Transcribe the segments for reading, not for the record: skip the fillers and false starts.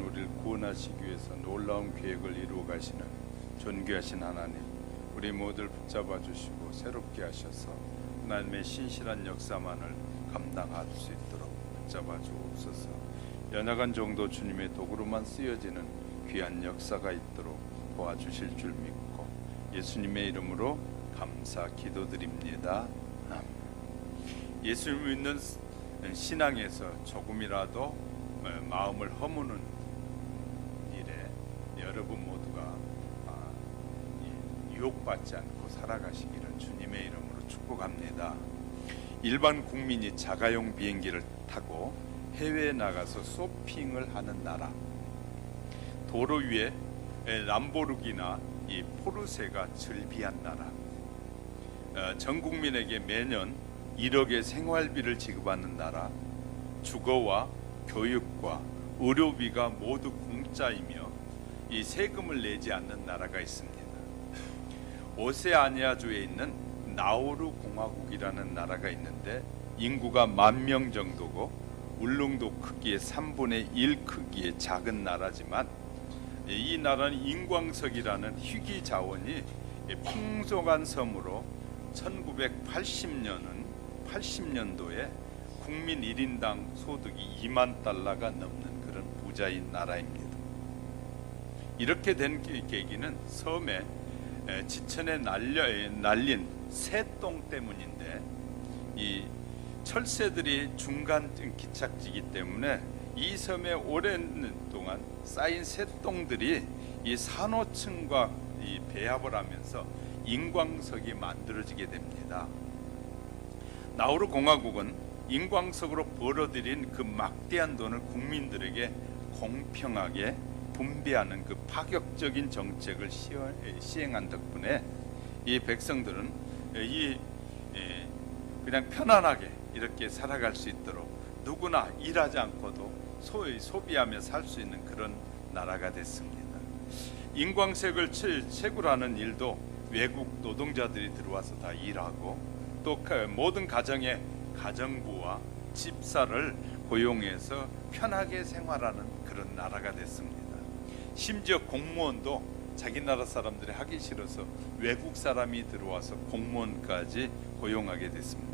동안 우리를 구원하시기 위해서 놀라운 계획을 이루어 가시는 존귀하신 하나님, 우리 모두를 붙잡아 주시고 새롭게 하셔서 하나님의 신실한 역사만을 감당할 수 있도록 붙잡아 주옵소서. 연약한 정도 주님의 도구로만 쓰여지는 귀한 역사가 있도록 도와주실 줄 믿고 예수님의 이름으로 감사 기도드립니다. 아멘. 예수님을 믿는 신앙에서 조금이라도 마음을 허무는 일에 여러분 모두가 유혹받지 않고 살아가시기를 주님의 이름으로 축복합니다. 일반 국민이 자가용 비행기를 타고 해외에 나가서 쇼핑을 하는 나라, 도로 위에 람보르기나 이 포르쉐가 즐비한 나라, 전 국민에게 매년 1억의 생활비를 지급하는 나라, 주거와 교육과 의료비가 모두 공짜이며 이 세금을 내지 않는 나라가 있습니다. 오세아니아주에 있는 나우루 공화국이라는 나라가 있는데 인구가 10,000명 정도고 울릉도 크기의 3분의 1 크기의 작은 나라지만 이 나라는 인광석이라는 희귀 자원이 풍족한 섬으로 1980년도에 국민 1인당 소득이 2만 달러가 넘는 그런 부자인 나라입니다. 이렇게 된 계기는 섬에 지천에 날린 새똥 때문인데, 이 철새들이 중간 기착지기 때문에 이 섬에 오랜 동안 쌓인 새똥들이 이 산호층과 이 배합을 하면서 인광석이 만들어지게 됩니다. 나우루 공화국은 인광석으로 벌어들인 그 막대한 돈을 국민들에게 공평하게 분배하는 그 파격적인 정책을 시행한 덕분에 이 백성들은 그냥 편안하게 이렇게 살아갈 수 있도록 누구나 일하지 않고도 소비하며 살 수 있는 그런 나라가 됐습니다. 인광색을 채굴하는 일도 외국 노동자들이 들어와서 다 일하고, 또 모든 가정에 가정부와 집사를 고용해서 편하게 생활하는 그런 나라가 됐습니다. 심지어 공무원도 자기 나라 사람들이 하기 싫어서 외국 사람이 들어와서 공무원까지 고용하게 됐습니다.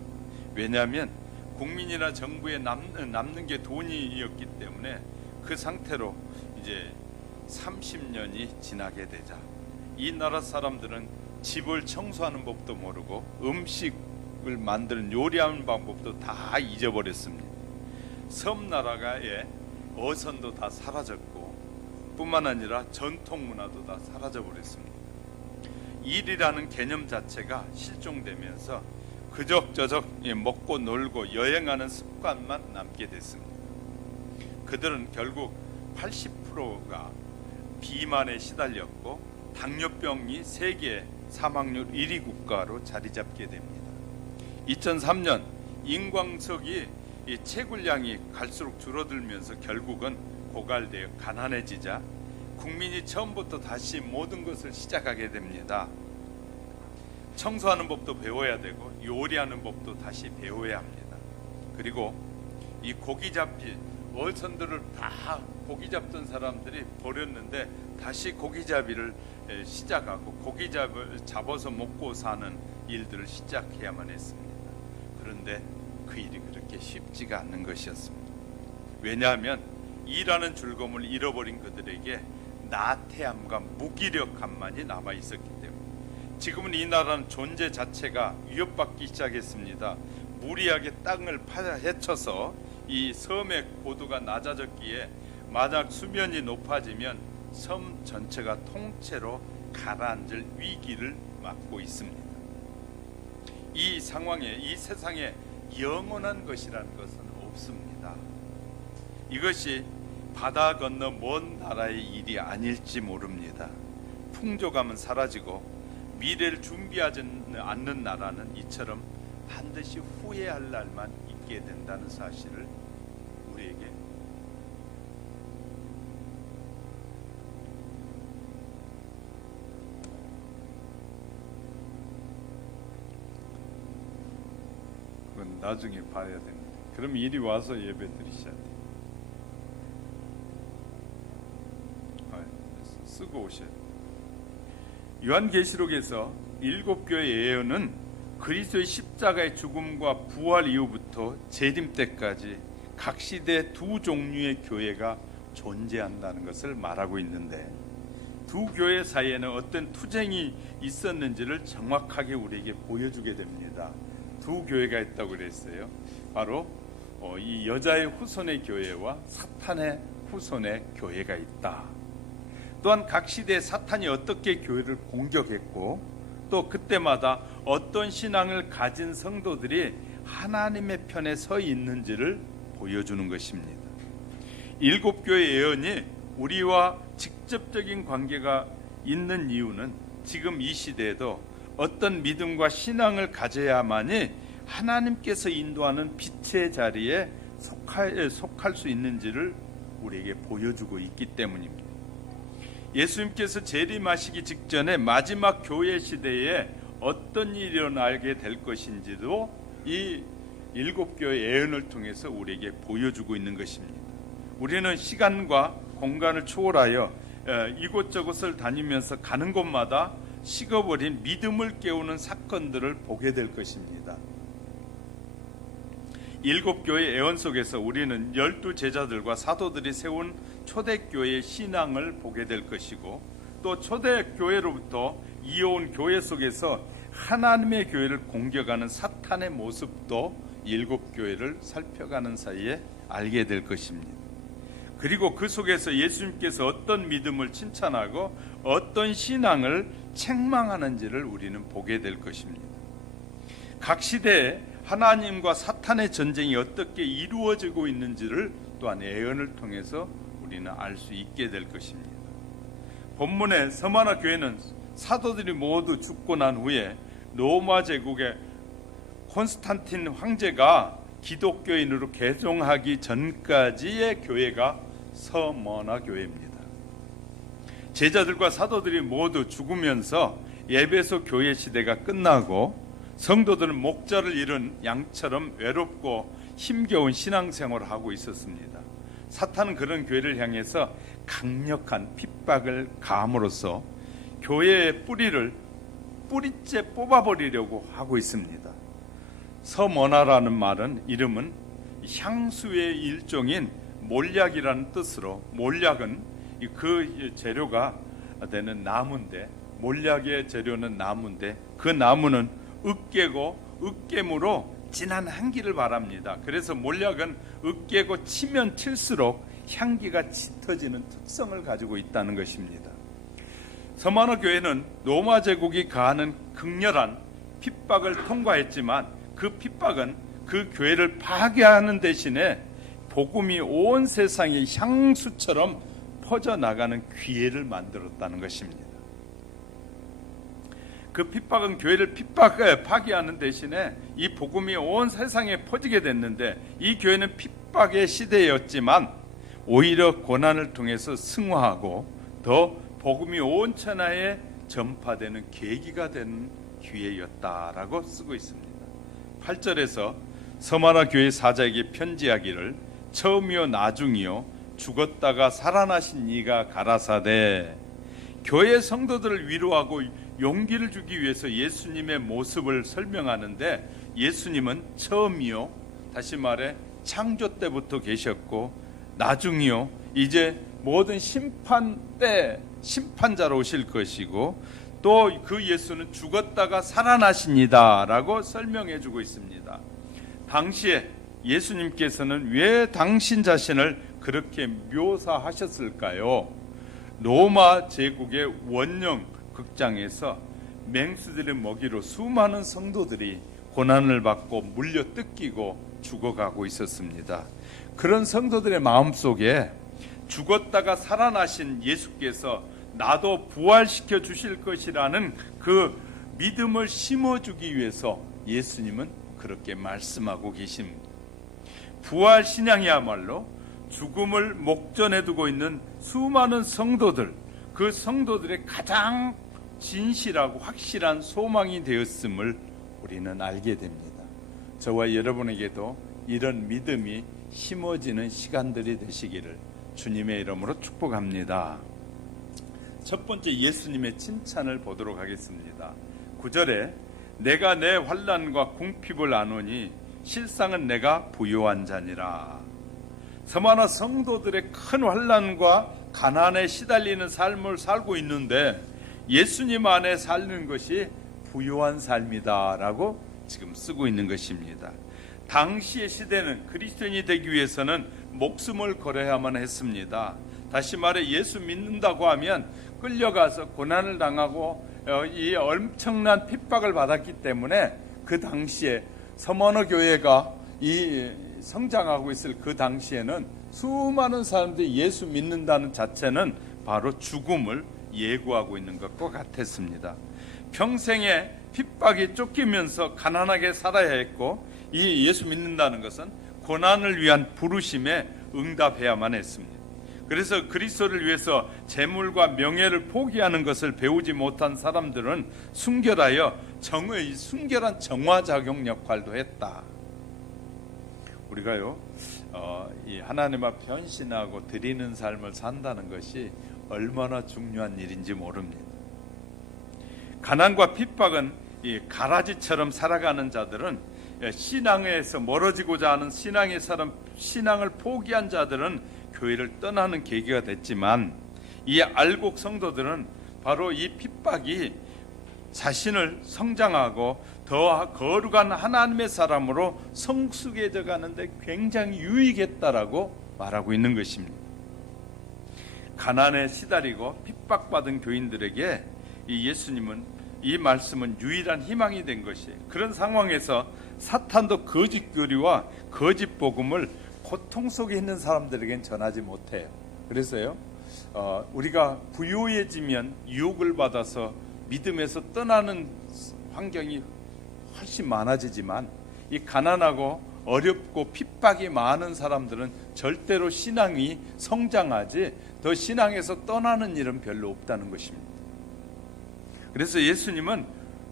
왜냐하면 국민이나 정부에 남는 게 돈이었기 때문에 그 상태로 이제 30년이 지나게 되자 이 나라 사람들은 집을 청소하는 법도 모르고 음식을 만드는 요리하는 방법도 다 잊어버렸습니다. 섬나라가의 어선도 다 사라졌고 뿐만 아니라 전통 문화도 다 사라져버렸습니다. 일이라는 개념 자체가 실종되면서 그적저적 먹고 놀고 여행하는 습관만 남게 됐습니다. 그들은 결국 80%가 비만에 시달렸고 당뇨병이 세계 사망률 1위 국가로 자리 잡게 됩니다. 2003년 인광석이 이 채굴량이 갈수록 줄어들면서 결국은 고갈되어 가난해지자 국민이 처음부터 다시 모든 것을 시작하게 됩니다. 청소하는 법도 배워야 되고 요리하는 법도 다시 배워야 합니다. 그리고 이 고기 잡기 어선들을 다 고기 잡던 사람들이 버렸는데 다시 고기잡이를 시작하고 고기 잡아서 먹고 사는 일들을 시작해야만 했습니다. 그런데 그 일이 그렇게 쉽지가 않는 것이었습니다. 왜냐하면 일하는 즐거움을 잃어버린 그들에게 나태함과 무기력함만이 남아 있었기 때문에 지금은 이 나라는 존재 자체가 위협받기 시작했습니다. 무리하게 땅을 파헤쳐서 이 섬의 고도가 낮아졌기에 만약 수면이 높아지면 섬 전체가 통째로 가라앉을 위기를 맞고 있습니다. 이 상황에, 이 세상에 영원한 것이라는 것은 없습니다. 이것이 바다 건너 먼 나라의 일이 아닐지 모릅니다. 풍조감은 사라지고 미래를 준비하지 않는 나라는 이처럼 반드시 후회할 날만 있게 된다는 사실을 우리에게 그건 나중에 봐야 됩니다. 그럼 이리 와서 예배 드리셔야 돼요. 쓰고 오셔요. 요한계시록에서 7교회 예언은 그리스도의 십자가의 죽음과 부활 이후부터 재림 때까지 각 시대 두 종류의 교회가 존재한다는 것을 말하고 있는데, 두 교회 사이에는 어떤 투쟁이 있었는지를 정확하게 우리에게 보여주게 됩니다. 두 교회가 있다고 그랬어요. 바로 이 여자의 후손의 교회와 사탄의 후손의 교회가 있다. 또한 각 시대에 사탄이 어떻게 교회를 공격했고, 또 그때마다 어떤 신앙을 가진 성도들이 하나님의 편에 서 있는지를 보여주는 것입니다. 7교회 예언이 우리와 직접적인 관계가 있는 이유는 지금 이 시대에도 어떤 믿음과 신앙을 가져야만이 하나님께서 인도하는 빛의 자리에 속할 수 있는지를 우리에게 보여주고 있기 때문입니다. 예수님께서 재림하시기 직전에 마지막 교회 시대에 어떤 일이 일어나게 될 것인지도 이 7교회 예언을 통해서 우리에게 보여주고 있는 것입니다. 우리는 시간과 공간을 초월하여 이곳저곳을 다니면서 가는 곳마다 식어버린 믿음을 깨우는 사건들을 보게 될 것입니다. 7교회 예언 속에서 우리는 12제자들과 사도들이 세운 초대교회의 신앙을 보게 될 것이고, 또 초대교회로부터 이어온 교회 속에서 하나님의 교회를 공격하는 사탄의 모습도 7교회를 살펴가는 사이에 알게 될 것입니다. 그리고 그 속에서 예수님께서 어떤 믿음을 칭찬하고 어떤 신앙을 책망하는지를 우리는 보게 될 것입니다. 각 시대에 하나님과 사탄의 전쟁이 어떻게 이루어지고 있는지를 또한 예언을 통해서 우리는 알 수 있게 될 것입니다. 본문의 서마나 교회는 사도들이 모두 죽고 난 후에 로마 제국의 콘스탄틴 황제가 기독교인으로 개종하기 전까지의 교회가 서머나 교회입니다. 제자들과 사도들이 모두 죽으면서 에베소 교회 시대가 끝나고 성도들은 목자를 잃은 양처럼 외롭고 힘겨운 신앙생활을 하고 있었습니다. 사탄은 그런 교회를 향해서 강력한 핍박을 가함으로써 교회의 뿌리째 뽑아버리려고 하고 있습니다. 서머나라는 말은 이름은 향수의 일종인 몰약이라는 뜻으로, 몰약은 그 재료가 되는 나무인데, 몰약의 재료는 나무인데 그 나무는 으깨고 으깨무로 진한 향기를 발합니다. 그래서 몰약은 으깨고 치면 칠수록 향기가 짙어지는 특성을 가지고 있다는 것입니다. 서마나 교회는 로마 제국이 가하는 극렬한 핍박을 통과했지만 그 핍박은 그 교회를 파괴하는 대신에 복음이 온 세상에 향수처럼 퍼져나가는 기회를 만들었다는 것입니다. 그 핍박은 교회를 파괴하는 대신에 이 복음이 온 세상에 퍼지게 됐는데, 이 교회는 핍박의 시대였지만 오히려 고난을 통해서 승화하고 더 복음이 온 천하에 전파되는 계기가 되는 기회였다라고 쓰고 있습니다. 8절에서 서마나 교회 사자에게 편지하기를 처음이요 나중이요 죽었다가 살아나신 이가 가라사대, 교회 성도들을 위로하고 용기를 주기 위해서 예수님의 모습을 설명하는데, 예수님은 처음이요, 다시 말해 창조 때부터 계셨고, 나중이요, 이제 모든 심판 때 심판자로 오실 것이고, 또 그 예수는 죽었다가 살아나십니다 라고 설명해 주고 있습니다. 당시에 예수님께서는 왜 당신 자신을 그렇게 묘사하셨을까요? 로마 제국의 원령 극장에서 맹수들의 먹이로 수많은 성도들이 고난을 받고 물려 뜯기고 죽어가고 있었습니다. 그런 성도들의 마음속에 죽었다가 살아나신 예수께서 나도 부활시켜 주실 것이라는 그 믿음을 심어주기 위해서 예수님은 그렇게 말씀하고 계십니다. 부활 신앙이야말로 죽음을 목전에 두고 있는 수많은 성도들, 그 성도들의 가장 진실하고 확실한 소망이 되었음을 우리는 알게 됩니다. 저와 여러분에게도 이런 믿음이 심어지는 시간들이 되시기를 주님의 이름으로 축복합니다. 첫 번째 예수님의 칭찬을 보도록 하겠습니다. 9절에 내가 내 환난과 궁핍을 아노니 실상은 내가 부요한 자니라. 서마나 성도들의 큰 환난과 가난에 시달리는 삶을 살고 있는데 예수님 안에 사는 것이 부요한 삶이다 라고 지금 쓰고 있는 것입니다. 당시의 시대는 그리스도인이 되기 위해서는 목숨을 걸어야만 했습니다. 다시 말해 예수 믿는다고 하면 끌려가서 고난을 당하고 이 엄청난 핍박을 받았기 때문에 그 당시에 서머너 교회가 이 성장하고 있을 그 당시에는 수많은 사람들이 예수 믿는다는 자체는 바로 죽음을 예고하고 있는 것과 같았습니다. 평생에 핍박이 쫓기면서 가난하게 살아야 했고 이 예수 믿는다는 것은 고난을 위한 부르심에 응답해야만 했습니다. 그래서 그리스도를 위해서 재물과 명예를 포기하는 것을 배우지 못한 사람들은 순결하여 순결한 정화작용 역할도 했다. 우리가요 이 하나님 앞에 헌신하고 드리는 삶을 산다는 것이 얼마나 중요한 일인지 모릅니다. 가난과 핍박은 이 가라지처럼 살아가는 자들은 신앙에서 멀어지고자 하는 신앙을 포기한 자들은 교회를 떠나는 계기가 됐지만 이 알곡 성도들은 바로 이 핍박이 자신을 성장하고 더 거룩한 하나님의 사람으로 성숙해져 가는데 굉장히 유익했다라고 말하고 있는 것입니다. 가난에 시달리고 핍박받은 교인들에게 이 예수님은 이 말씀은 유일한 희망이 된 것이에요. 그런 상황에서 사탄도 거짓 교리와 거짓 복음을 고통 속에 있는 사람들에겐 전하지 못해요. 그래서요 우리가 부유해지면 유혹을 받아서 믿음에서 떠나는 환경이 훨씬 많아지지만 이 가난하고 어렵고 핍박이 많은 사람들은 절대로 신앙이 성장하지 더 신앙에서 떠나는 일은 별로 없다는 것입니다. 그래서 예수님은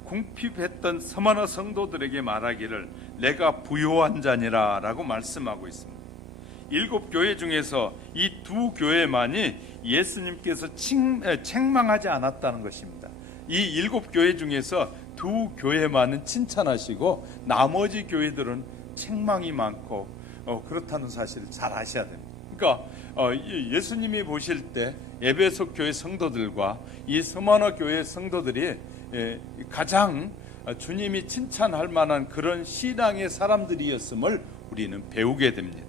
궁핍했던 서머너 성도들에게 말하기를 내가 부요한 자니라 라고 말씀하고 있습니다. 7교회 중에서 이 2교회만이 예수님께서 책망하지 않았다는 것입니다. 이 7교회 중에서 2교회만은 칭찬하시고 나머지 교회들은 책망이 많고 그렇다는 사실을 잘 아셔야 됩니다. 그러니까 예수님이 보실 때 에베소 교회 성도들과 이 스무나 교회 성도들이 가장 주님이 칭찬할 만한 그런 신앙의 사람들이었음을 우리는 배우게 됩니다.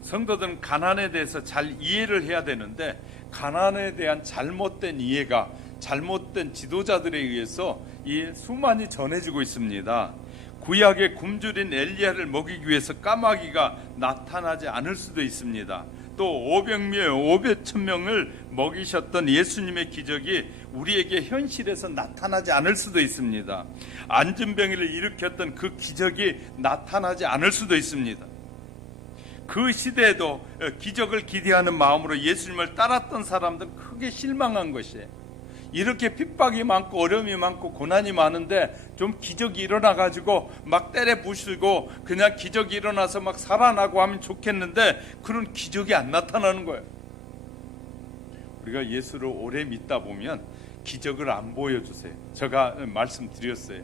성도들은 가난에 대해서 잘 이해를 해야 되는데 가난에 대한 잘못된 이해가 잘못된 지도자들에 의해서 이 수많이 전해지고 있습니다. 구약의 굶주린 엘리야를 먹이기 위해서 까마귀가 나타나지 않을 수도 있습니다. 또 500,000명을 먹이셨던 예수님의 기적이 우리에게 현실에서 나타나지 않을 수도 있습니다. 안진병이를 일으켰던 그 기적이 나타나지 않을 수도 있습니다. 그 시대에도 기적을 기대하는 마음으로 예수님을 따랐던 사람들은 크게 실망한 것이에요. 이렇게 핍박이 많고 어려움이 많고 고난이 많은데 좀 기적이 일어나가지고 막 때려 부수고 그냥 기적이 일어나서 막 살아나고 하면 좋겠는데 그런 기적이 안 나타나는 거예요. 우리가 예수를 오래 믿다 보면 기적을 안 보여주세요. 제가 말씀드렸어요.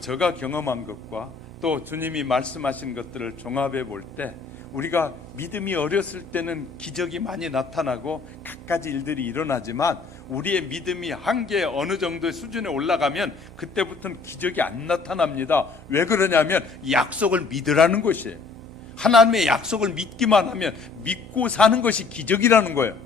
제가 경험한 것과 또 주님이 말씀하신 것들을 종합해 볼 때 우리가 믿음이 어렸을 때는 기적이 많이 나타나고 갖가지 일들이 일어나지만 우리의 믿음이 한계 어느 정도의 수준에 올라가면 그때부터는 기적이 안 나타납니다. 왜 그러냐면 약속을 믿으라는 것이에요. 하나님의 약속을 믿기만 하면 믿고 사는 것이 기적이라는 거예요.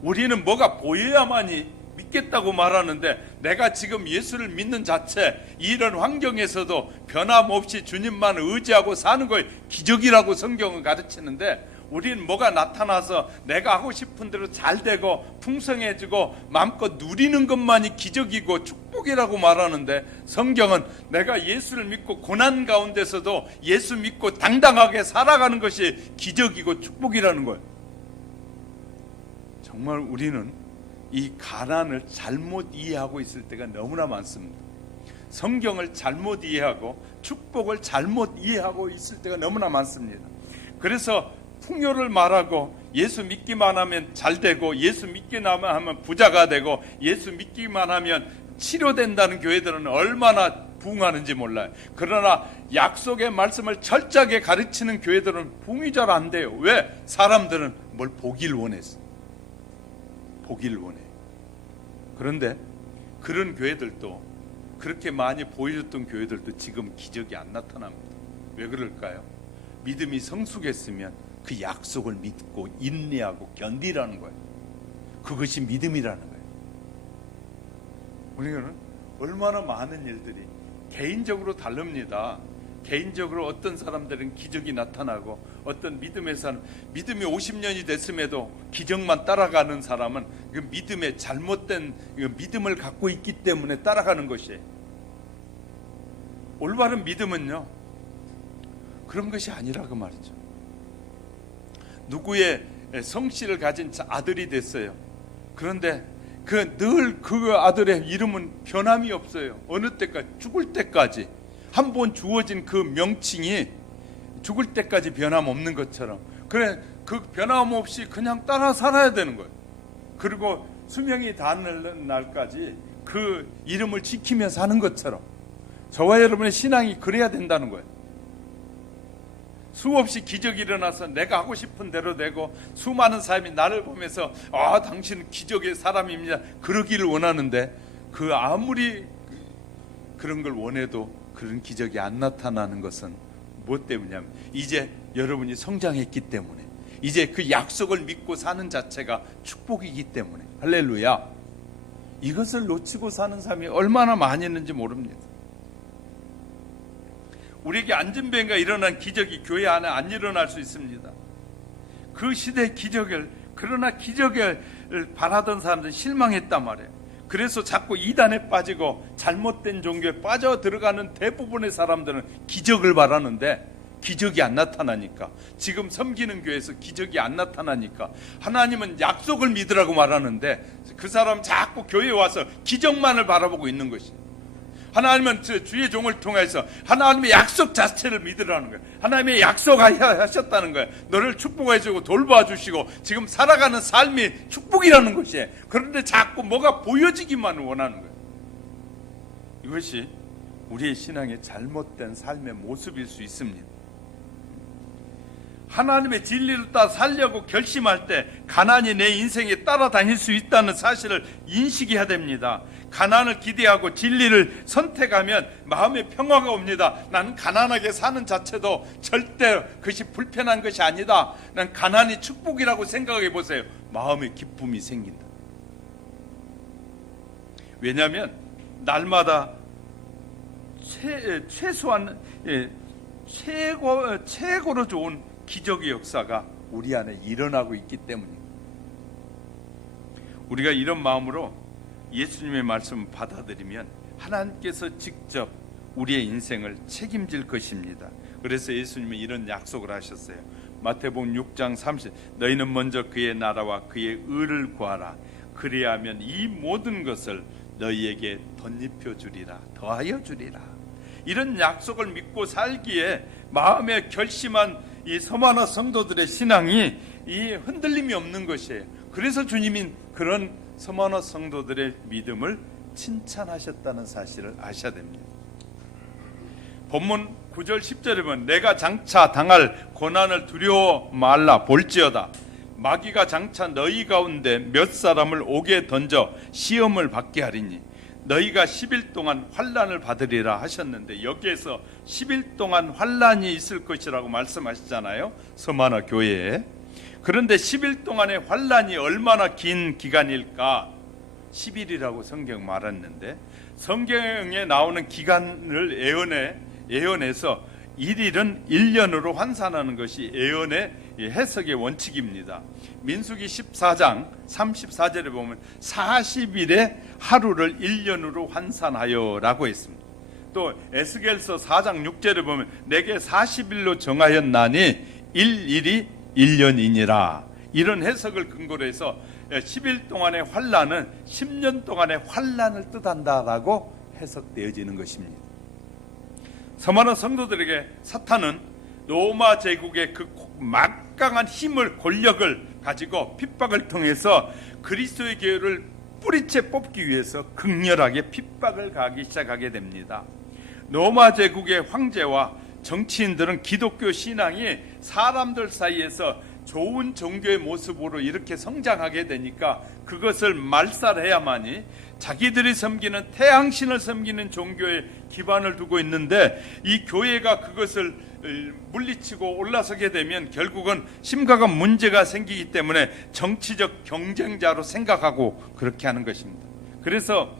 우리는 뭐가 보여야만이 믿겠다고 말하는데 내가 지금 예수를 믿는 자체 이런 환경에서도 변함없이 주님만 의지하고 사는 걸 기적이라고 성경은 가르치는데 우리는 뭐가 나타나서 내가 하고 싶은 대로 잘 되고 풍성해지고 마음껏 누리는 것만이 기적이고 축복이라고 말하는데 성경은 내가 예수를 믿고 고난 가운데서도 예수 믿고 당당하게 살아가는 것이 기적이고 축복이라는 거예요. 정말 우리는 이 가난을 잘못 이해하고 있을 때가 너무나 많습니다. 성경을 잘못 이해하고 축복을 잘못 이해하고 있을 때가 너무나 많습니다. 그래서 풍요를 말하고 예수 믿기만 하면 잘 되고 예수 믿기만 하면 부자가 되고 예수 믿기만 하면 치료된다는 교회들은 얼마나 부흥하는지 몰라요. 그러나 약속의 말씀을 철저하게 가르치는 교회들은 부흥이 잘 안 돼요. 왜? 사람들은 뭘 보길 원했어. 보길 원해. 그런데 그런 교회들도, 그렇게 많이 보여줬던 교회들도 지금 기적이 안 나타납니다. 왜 그럴까요? 믿음이 성숙했으면 그 약속을 믿고 인내하고 견디라는 거예요. 그것이 믿음이라는 거예요. 우리는 얼마나 많은 일들이 개인적으로 다릅니다. 개인적으로 어떤 사람들은 기적이 나타나고, 어떤 믿음의 사람, 믿음이 50년이 됐음에도 기적만 따라가는 사람은 그 믿음의 잘못된 믿음을 갖고 있기 때문에 따라가는 것이에요. 올바른 믿음은요, 그런 것이 아니라고 말이죠. 누구의 성씨를 가진 아들이 됐어요. 그런데 늘 그 아들의 이름은 변함이 없어요. 어느 때까지? 죽을 때까지. 한 번 주어진 그 명칭이 죽을 때까지 변함없는 것처럼, 그래, 그 변함없이 그냥 따라 살아야 되는 거예요. 그리고 수명이 닿는 날까지 그 이름을 지키며 사는 것처럼 저와 여러분의 신앙이 그래야 된다는 거예요. 수없이 기적이 일어나서 내가 하고 싶은 대로 되고, 수많은 사람이 나를 보면서 당신은 기적의 사람입니다, 그러기를 원하는데, 그 아무리 그런 걸 원해도 그런 기적이 안 나타나는 것은 무엇 때문이냐면, 이제 여러분이 성장했기 때문에, 이제 그 약속을 믿고 사는 자체가 축복이기 때문에. 할렐루야. 이것을 놓치고 사는 사람이 얼마나 많이 있는지 모릅니다. 우리에게 안전병가 일어난 기적이 교회 안에 안 일어날 수 있습니다. 그 시대의 기적을, 그러나 기적을 바라던 사람들은 실망했단 말이에요. 그래서 자꾸 이단에 빠지고 잘못된 종교에 빠져 들어가는 대부분의 사람들은 기적을 바라는데, 기적이 안 나타나니까, 지금 섬기는 교회에서 기적이 안 나타나니까 하나님은 약속을 믿으라고 말하는데, 그 사람 자꾸 교회에 와서 기적만을 바라보고 있는 것이. 하나님은 주의 종을 통해서 하나님의 약속 자체를 믿으라는 거예요. 하나님의 약속하셨다는 거예요. 너를 축복해주고 돌봐주시고 지금 살아가는 삶이 축복이라는 것이에요. 그런데 자꾸 뭐가 보여지기만 원하는 거예요. 이것이 우리의 신앙의 잘못된 삶의 모습일 수 있습니다. 하나님의 진리를 따라 살려고 결심할 때 가난이 내 인생에 따라다닐 수 있다는 사실을 인식해야 됩니다. 가난을 기대하고 진리를 선택하면 마음의 평화가 옵니다. 나는 가난하게 사는 자체도 절대 그것이 불편한 것이 아니다. 난 가난이 축복이라고 생각해 보세요. 마음의 기쁨이 생긴다. 왜냐하면 날마다 최소한 최고로 좋은 기적의 역사가 우리 안에 일어나고 있기 때문입니다. 우리가 이런 마음으로 예수님의 말씀을 받아들이면 하나님께서 직접 우리의 인생을 책임질 것입니다. 그래서 예수님은 이런 약속을 하셨어요. 마태복음 6장 30, 너희는 먼저 그의 나라와 그의 의를 구하라. 그리하면 이 모든 것을 너희에게 덧입혀 주리라, 더하여 주리라. 이런 약속을 믿고 살기에 마음에 결심한 이 서만화 성도들의 신앙이 이 흔들림이 없는 것이에요. 그래서 주님이 그런 서만화 성도들의 믿음을 칭찬하셨다는 사실을 아셔야 됩니다. 본문 9절 10절에 보면 내가 장차 당할 고난을 두려워 말라. 볼지어다 마귀가 장차 너희 가운데 몇 사람을 옥에 던져 시험을 받게 하리니 너희가 10일 동안 환난을 받으리라 하셨는데, 여기에서 10일 동안 환난이 있을 것이라고 말씀하시잖아요, 서만화 교회에. 그런데 10일 동안의 환난이 얼마나 긴 기간일까? 10일이라고 성경 말했는데, 성경에 나오는 기간을 예언해서 1일은 1년으로 환산하는 것이 예언의 해석의 원칙입니다. 민수기 14장 34절에 보면 40일의 하루를 1년으로 환산하여 라고 했습니다. 또 에스겔서 4장 6절에 보면 내게 40일로 정하였나니 1일이 1년이니라. 이런 해석을 근거로 해서 10일 동안의 환난은 10년 동안의 환난을 뜻한다라고 해석되어지는 것입니다. 서만한 성도들에게 사탄은 로마 제국의 그 막강한 힘을 권력을 가지고 핍박을 통해서 그리스도의 교회를 뿌리채 뽑기 위해서 극렬하게 핍박을 가하기 시작하게 됩니다. 로마 제국의 황제와 정치인들은 기독교 신앙이 사람들 사이에서 좋은 종교의 모습으로 이렇게 성장하게 되니까 그것을 말살해야만이 자기들이 섬기는 태양신을 섬기는 종교에 기반을 두고 있는데, 이 교회가 그것을 물리치고 올라서게 되면 결국은 심각한 문제가 생기기 때문에 정치적 경쟁자로 생각하고 그렇게 하는 것입니다. 그래서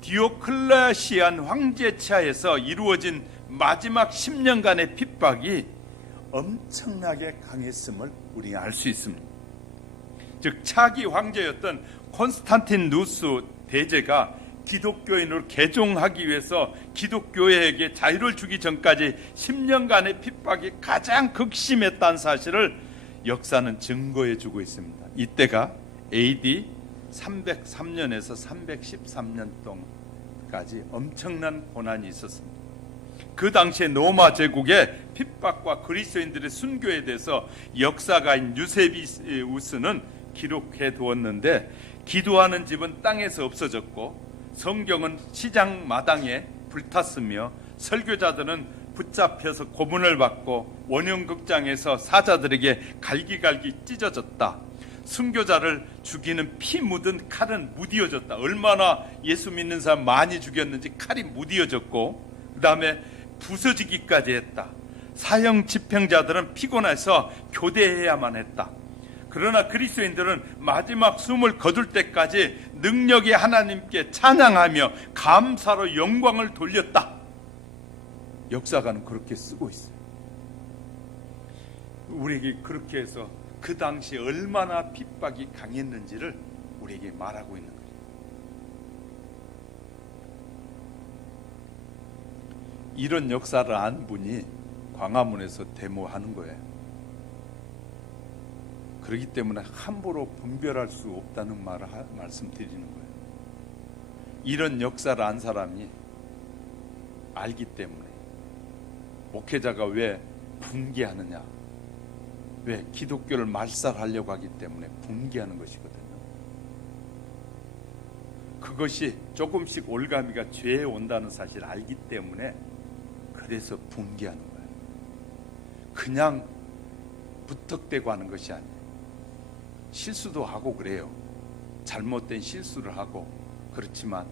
디오클레시안 황제 치하에서 이루어진 마지막 10년간의 핍박이 엄청나게 강했음을 우리가 알 수 있습니다. 즉 차기 황제였던 콘스탄티누스 대제가 기독교인으로 개종하기 위해서 기독교회에게 자유를 주기 전까지 10년간의 핍박이 가장 극심했다는 사실을 역사는 증거해 주고 있습니다. 이때가 AD 303년에서 313년 동안까지 엄청난 고난이 있었습니다. 그 당시에 로마 제국의 핍박과 그리스도인들의 순교에 대해서 역사가인 유세비우스는 기록해 두었는데, 기도하는 집은 땅에서 없어졌고 성경은 시장 마당에 불탔으며 설교자들은 붙잡혀서 고문을 받고 원형극장에서 사자들에게 갈기갈기 찢어졌다. 순교자를 죽이는 피 묻은 칼은 무디어졌다. 얼마나 예수 믿는 사람 많이 죽였는지 칼이 무디어졌고, 그 다음에 부서지기까지 했다. 사형 집행자들은 피곤해서 교대해야만 했다. 그러나 그리스도인들은 마지막 숨을 거둘 때까지 능력의 하나님께 찬양하며 감사로 영광을 돌렸다. 역사가는 그렇게 쓰고 있어요. 우리에게 그렇게 해서 그 당시 얼마나 핍박이 강했는지를 우리에게 말하고 있는 거예요. 이런 역사를 안 분이 광화문에서 데모하는 거예요. 그렇기 때문에 함부로 분별할 수 없다는 말을 말씀드리는 거예요. 이런 역사를 안 사람이 알기 때문에 목회자가 왜 분개하느냐, 왜 기독교를 말살하려고 하기 때문에 분개하는 것이거든요. 그것이 조금씩 올가미가 죄에 온다는 사실을 알기 때문에 그래서 분개하는 거예요. 그냥 무턱대고 하는 것이 아니에요. 실수도 하고 그래요. 잘못된 실수를 하고. 그렇지만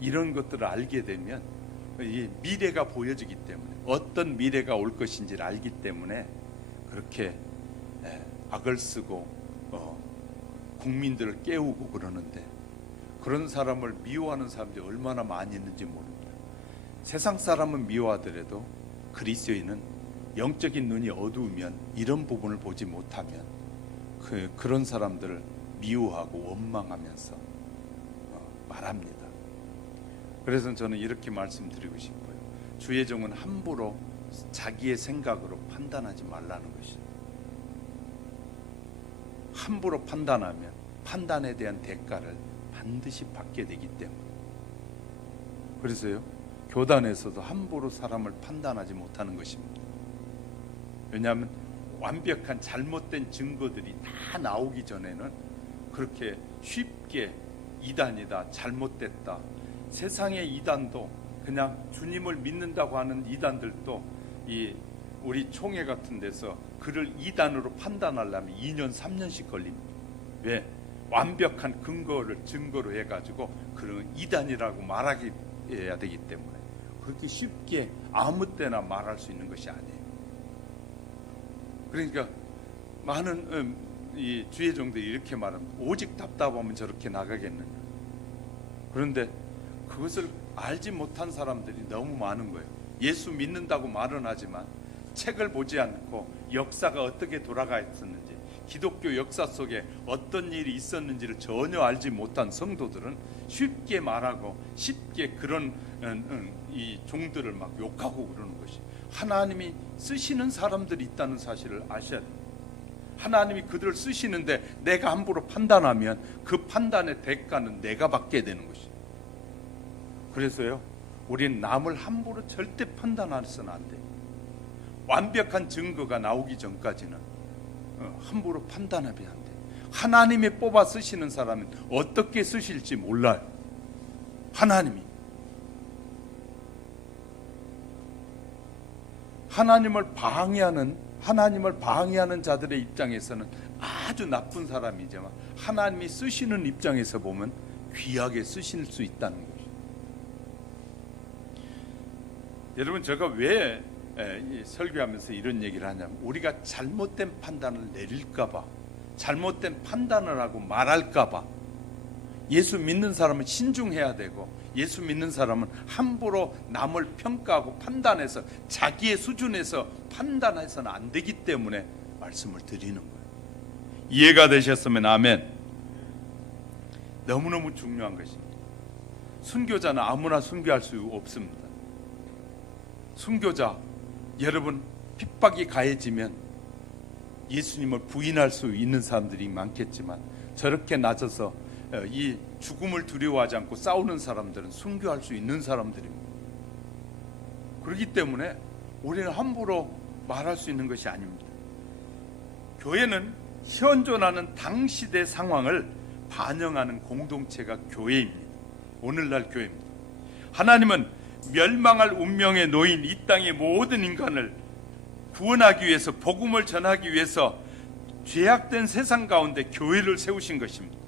이런 것들을 알게 되면 이 미래가 보여지기 때문에, 어떤 미래가 올 것인지를 알기 때문에 그렇게 악을 쓰고 국민들을 깨우고 그러는데, 그런 사람을 미워하는 사람들이 얼마나 많이 있는지 모릅니다. 세상 사람은 미워하더라도 그리스도인은 영적인 눈이 어두우면 이런 부분을 보지 못하면 그런 사람들을 미워하고 원망하면서 말합니다. 그래서 저는 이렇게 말씀드리고 싶어요. 주의 종은 함부로 자기의 생각으로 판단하지 말라는 것이죠. 함부로 판단하면 판단에 대한 대가를 반드시 받게 되기 때문에. 그래서요, 교단에서도 함부로 사람을 판단하지 못하는 것입니다. 왜냐하면 완벽한 잘못된 증거들이 다 나오기 전에는 그렇게 쉽게 이단이다, 잘못됐다. 세상의 이단도, 그냥 주님을 믿는다고 하는 이단들도 이 우리 총회 같은 데서 그를 이단으로 판단하려면 2년 3년씩 걸립니다. 왜? 완벽한 증거로 해가지고 그런 이단이라고 말하게 해야 되기 때문에 그렇게 쉽게 아무 때나 말할 수 있는 것이 아니에요. 그러니까 많은 이 주의 종들이 이렇게 말합니다. 오직 답답하면 저렇게 나가겠느냐. 그런데 그것을 알지 못한 사람들이 너무 많은 거예요. 예수 믿는다고 말은 하지만 책을 보지 않고 역사가 어떻게 돌아가 있었는지, 기독교 역사 속에 어떤 일이 있었는지를 전혀 알지 못한 성도들은 쉽게 말하고 쉽게 그런 이 종들을 막 욕하고 그러는 것이, 하나님이 쓰시는 사람들이 있다는 사실을 아셔야 돼요. 하나님이 그들을 쓰시는데 내가 함부로 판단하면 그 판단의 대가는 내가 받게 되는 것이에요. 그래서요, 우리는 남을 함부로 절대 판단해서는 안 돼요. 완벽한 증거가 나오기 전까지는 함부로 판단하면 안 돼. 하나님이 뽑아 쓰시는 사람은 어떻게 쓰실지 몰라요. 하나님을 방해하는 자들의 입장에서는 아주 나쁜 사람이지만 하나님이 쓰시는 입장에서 보면 귀하게 쓰실 수 있다는 거죠. 여러분, 제가 왜 설교하면서 이런 얘기를 하냐면, 우리가 잘못된 판단을 내릴까봐, 잘못된 판단을 하고 말할까봐. 예수 믿는 사람은 신중해야 되고, 예수 믿는 사람은 함부로 남을 평가하고 판단해서 자기의 수준에서 판단해서는 안 되기 때문에 말씀을 드리는 거예요. 이해가 되셨으면 아멘. 너무너무 중요한 것입니다. 순교자는 아무나 순교할 수 없습니다. 순교자, 여러분, 핍박이 가해지면 예수님을 부인할 수 있는 사람들이 많겠지만, 저렇게 낮아서 이 죽음을 두려워하지 않고 싸우는 사람들은 순교할 수 있는 사람들입니다. 그렇기 때문에 우리는 함부로 말할 수 있는 것이 아닙니다. 교회는 현존하는 당시대 상황을 반영하는 공동체가 교회입니다. 오늘날 교회입니다. 하나님은 멸망할 운명에 놓인 이 땅의 모든 인간을 구원하기 위해서, 복음을 전하기 위해서 죄악된 세상 가운데 교회를 세우신 것입니다.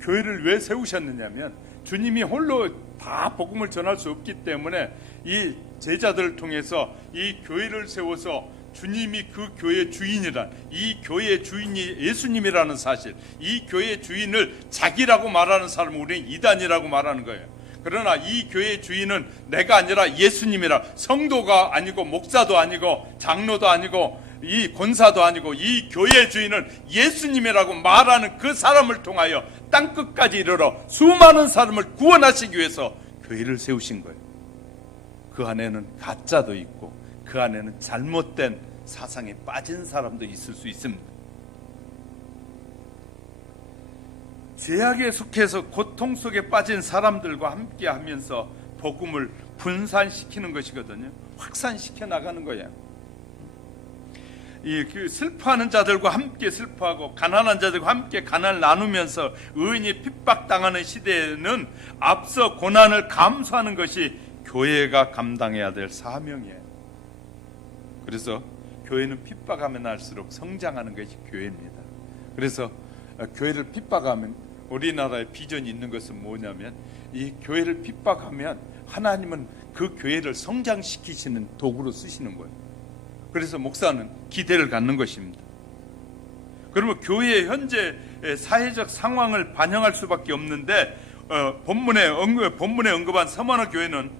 교회를 왜 세우셨느냐면, 주님이 홀로 다 복음을 전할 수 없기 때문에 이 제자들을 통해서 이 교회를 세워서 주님이 그 교회의 주인이란, 이 교회의 주인이 예수님이라는 사실, 이 교회의 주인을 자기라고 말하는 사람은 우리는 이단이라고 말하는 거예요. 그러나 이 교회의 주인은 내가 아니라 예수님이라, 성도가 아니고 목사도 아니고 장로도 아니고 이 권사도 아니고 이 교회의 주인은 예수님이라고 말하는 그 사람을 통하여 땅끝까지 이르러 수많은 사람을 구원하시기 위해서 교회를 세우신 거예요. 그 안에는 가짜도 있고 그 안에는 잘못된 사상에 빠진 사람도 있을 수 있습니다. 죄악에 속해서 고통 속에 빠진 사람들과 함께 하면서 복음을 분산시키는 것이거든요. 확산시켜 나가는 거예요. 그 슬퍼하는 자들과 함께 슬퍼하고 가난한 자들과 함께 가난을 나누면서 의인이 핍박당하는 시대에는 앞서 고난을 감수하는 것이 교회가 감당해야 될 사명이에요. 그래서 교회는 핍박하면 할수록 성장하는 것이 교회입니다. 그래서 교회를 핍박하면, 우리나라의 비전이 있는 것은 뭐냐면, 이 교회를 핍박하면 하나님은 그 교회를 성장시키시는 도구로 쓰시는 거예요. 그래서 목사는 기대를 갖는 것입니다. 그러면 교회의 현재 사회적 상황을 반영할 수밖에 없는데, 본문에 언급한 서머너 교회는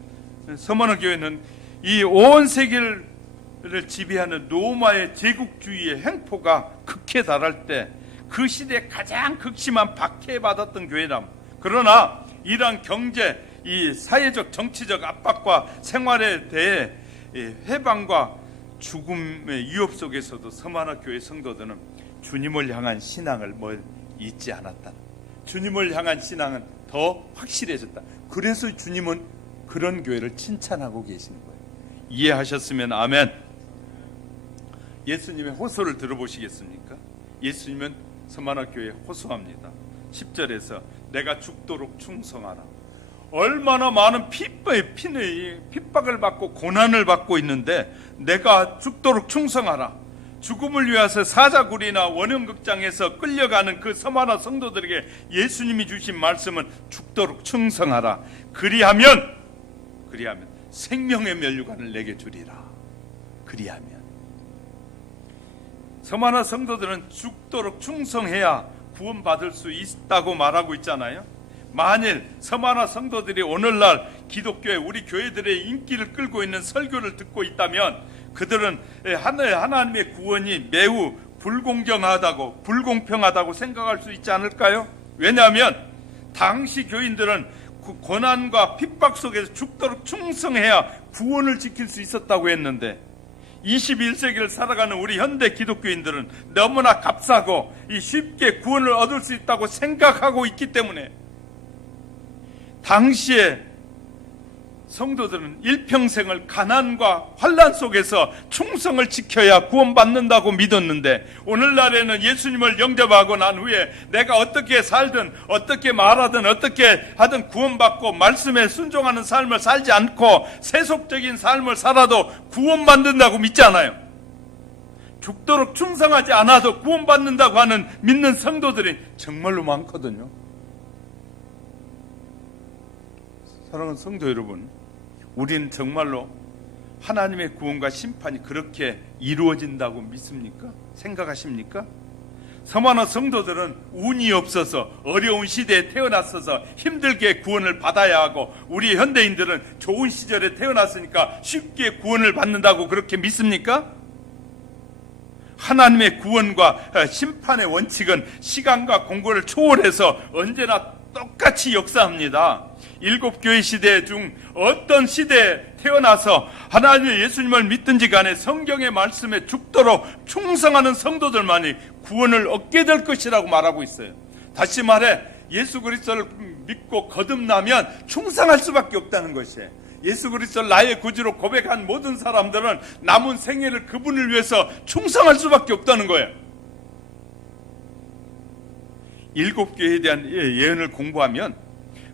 이 온 세계를 지배하는 로마의 제국주의의 행포가 극에 달할 때 그 시대에 가장 극심한 박해받았던 교회람. 그러나 이러한 경제, 이 사회적 정치적 압박과 생활에 대해 해방과 죽음의 위협 속에서도 서머너 교회 성도들은 주님을 향한 신앙을 잊지 않았다. 주님을 향한 신앙은 더 확실해졌다. 그래서 주님은 그런 교회를 칭찬하고 계시는 거예요. 이해하셨으면 아멘. 예수님의 호소를 들어보시겠습니까? 예수님은 서머너 교회에 호소합니다. 10절에서 내가 죽도록 충성하라. 얼마나 많은 핍박을 받고 고난을 받고 있는데 내가 죽도록 충성하라. 죽음을 위해서 사자굴이나 원형극장에서 끌려가는 그 서머너 성도들에게 예수님이 주신 말씀은 죽도록 충성하라. 그리하면 생명의 면류관을 내게 주리라. 그리하면 서머너 성도들은 죽도록 충성해야 구원받을 수 있다고 말하고 있잖아요. 만일 서머너 성도들이 오늘날 기독교의 우리 교회들의 인기를 끌고 있는 설교를 듣고 있다면 그들은 하나님의 구원이 매우 불공정하다고, 불공평하다고 생각할 수 있지 않을까요? 왜냐하면 당시 교인들은 고난과 핍박 속에서 죽도록 충성해야 구원을 지킬 수 있었다고 했는데, 21세기를 살아가는 우리 현대 기독교인들은 너무나 값싸고 쉽게 구원을 얻을 수 있다고 생각하고 있기 때문에 당시에 성도들은 일평생을 가난과 환난 속에서 충성을 지켜야 구원받는다고 믿었는데, 오늘날에는 예수님을 영접하고 난 후에 내가 어떻게 살든 어떻게 말하든 어떻게 하든 구원받고 말씀에 순종하는 삶을 살지 않고 세속적인 삶을 살아도 구원받는다고 믿지 않아요. 죽도록 충성하지 않아도 구원받는다고 하는 믿는 성도들이 정말로 많거든요. 사랑하는 성도 여러분, 우리는 정말로 하나님의 구원과 심판이 그렇게 이루어진다고 믿습니까? 생각하십니까? 서만한 성도들은 운이 없어서 어려운 시대에 태어났어서 힘들게 구원을 받아야 하고, 우리 현대인들은 좋은 시절에 태어났으니까 쉽게 구원을 받는다고 그렇게 믿습니까? 하나님의 구원과 심판의 원칙은 시간과 공간을 초월해서 언제나 똑같이 역사합니다. 일곱 교회 시대 중 어떤 시대에 태어나서 하나님의 예수님을 믿든지 간에 성경의 말씀에 죽도록 충성하는 성도들만이 구원을 얻게 될 것이라고 말하고 있어요. 다시 말해, 예수 그리스도를 믿고 거듭나면 충성할 수밖에 없다는 것이에요. 예수 그리스도를 나의 구주로 고백한 모든 사람들은 남은 생애를 그분을 위해서 충성할 수밖에 없다는 거예요. 일곱 교회에 대한 예언을 공부하면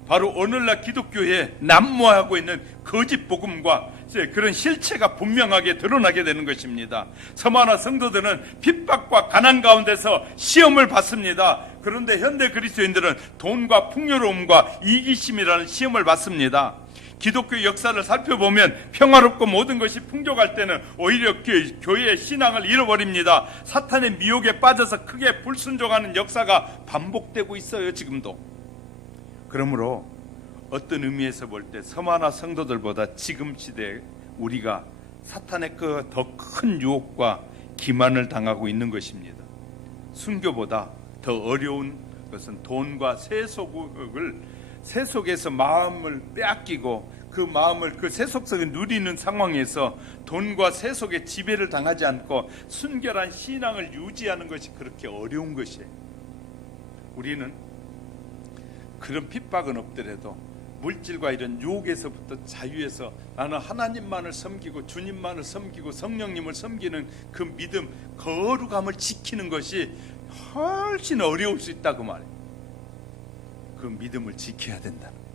바로 오늘날 기독교에 난무하고 있는 거짓 복음과 그런 실체가 분명하게 드러나게 되는 것입니다. 서만한 성도들은 핍박과 가난 가운데서 시험을 받습니다. 그런데 현대 그리스도인들은 돈과 풍요로움과 이기심이라는 시험을 받습니다. 기독교 역사를 살펴보면 평화롭고 모든 것이 풍족할 때는 오히려 교회의 신앙을 잃어버립니다. 사탄의 미혹에 빠져서 크게 불순종하는 역사가 반복되고 있어요, 지금도. 그러므로 어떤 의미에서 볼 때 서만한 성도들보다 지금 시대에 우리가 사탄의 그 더 큰 유혹과 기만을 당하고 있는 것입니다. 순교보다 더 어려운 것은 돈과 세속에서 마음을 빼앗기고 그 마음을 그 세속성에 누리는 상황에서 돈과 세속의 지배를 당하지 않고 순결한 신앙을 유지하는 것이 그렇게 어려운 것이에요. 우리는 그런 핍박은 없더라도 물질과 이런 유혹에서부터 자유해서 나는 하나님만을 섬기고 주님만을 섬기고 성령님을 섬기는 그 믿음, 거룩함을 지키는 것이 훨씬 어려울 수 있다고 말해요. 그 믿음을 지켜야 된다는 거예요.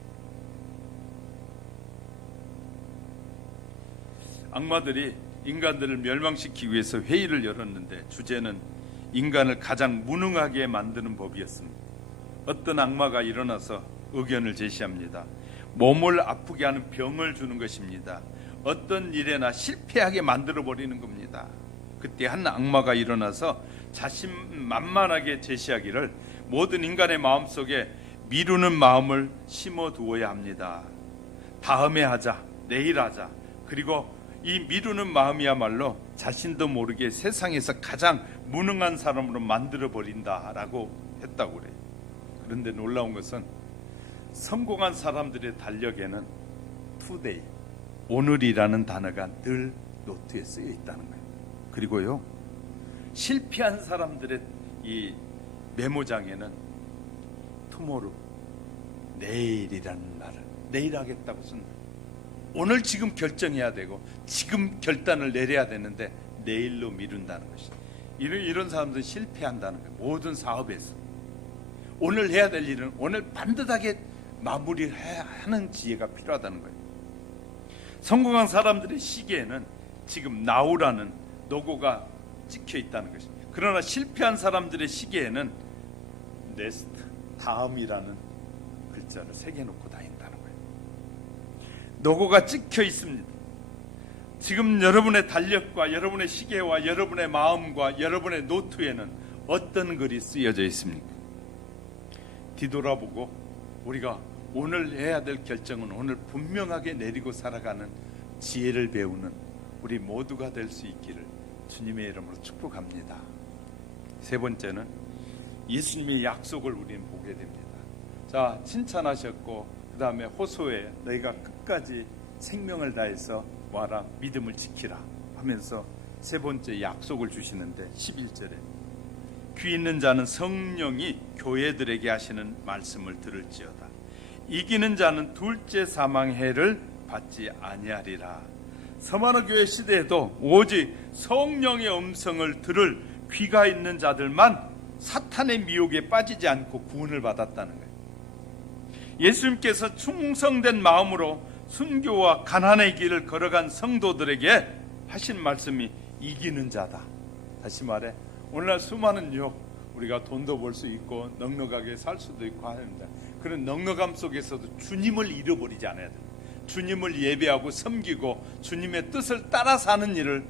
악마들이 인간들을 멸망시키기 위해서 회의를 열었는데 주제는 인간을 가장 무능하게 만드는 법이었습니다. 어떤 악마가 일어나서 의견을 제시합니다. 몸을 아프게 하는 병을 주는 것입니다. 어떤 일에나 실패하게 만들어버리는 겁니다. 그때 한 악마가 일어나서 자신만만하게 제시하기를 모든 인간의 마음속에 미루는 마음을 심어두어야 합니다. 다음에 하자, 내일 하자. 그리고 이 미루는 마음이야말로 자신도 모르게 세상에서 가장 무능한 사람으로 만들어버린다라고 했다고 그래요. 그런데 놀라운 것은 성공한 사람들의 달력에는 today, 오늘이라는 단어가 늘 노트에 쓰여 있다는 거예요. 그리고요, 실패한 사람들의 이 메모장에는 tomorrow, 내일이라는 말을 내일 하겠다고 쓴다. 오늘 지금 결정해야 되고 지금 결단을 내려야 되는데 내일로 미룬다는 것이, 이런 사람들은 실패한다는 거예요. 모든 사업에서 오늘 해야 될 일은 오늘 반듯하게 마무리해야 하는 지혜가 필요하다는 거예요. 성공한 사람들의 시계에는 지금 now라는 로고가 찍혀 있다는 것입니다. 그러나 실패한 사람들의 시계에는 next, 다음이라는 글자를 새겨놓고 다닌다는 거예요. 로고가 찍혀 있습니다. 지금 여러분의 달력과 여러분의 시계와 여러분의 마음과 여러분의 노트에는 어떤 글이 쓰여져 있습니까? 뒤돌아보고 우리가 오늘 해야 될 결정은 오늘 분명하게 내리고 살아가는 지혜를 배우는 우리 모두가 될 수 있기를 주님의 이름으로 축복합니다. 세 번째는 예수님의 약속을 우리는 보게 됩니다. 자, 칭찬하셨고 그 다음에 호소에 너희가 끝까지 생명을 다해서 와라, 믿음을 지키라 하면서 세 번째 약속을 주시는데 11절에 귀 있는 자는 성령이 교회들에게 하시는 말씀을 들을지어다. 이기는 자는 둘째 사망해를 받지 아니하리라. 서마너 교회 시대에도 오직 성령의 음성을 들을 귀가 있는 자들만 사탄의 미혹에 빠지지 않고 구원을 받았다는 거예요. 예수님께서 충성된 마음으로 순교와 가난의 길을 걸어간 성도들에게 하신 말씀이 이기는 자다. 다시 말해, 오늘날 수많은 유혹, 우리가 돈도 벌 수 있고 넉넉하게 살 수도 있고 하는데, 그런 넉넉함 속에서도 주님을 잃어버리지 않아야 돼요. 주님을 예배하고 섬기고 주님의 뜻을 따라 사는 일을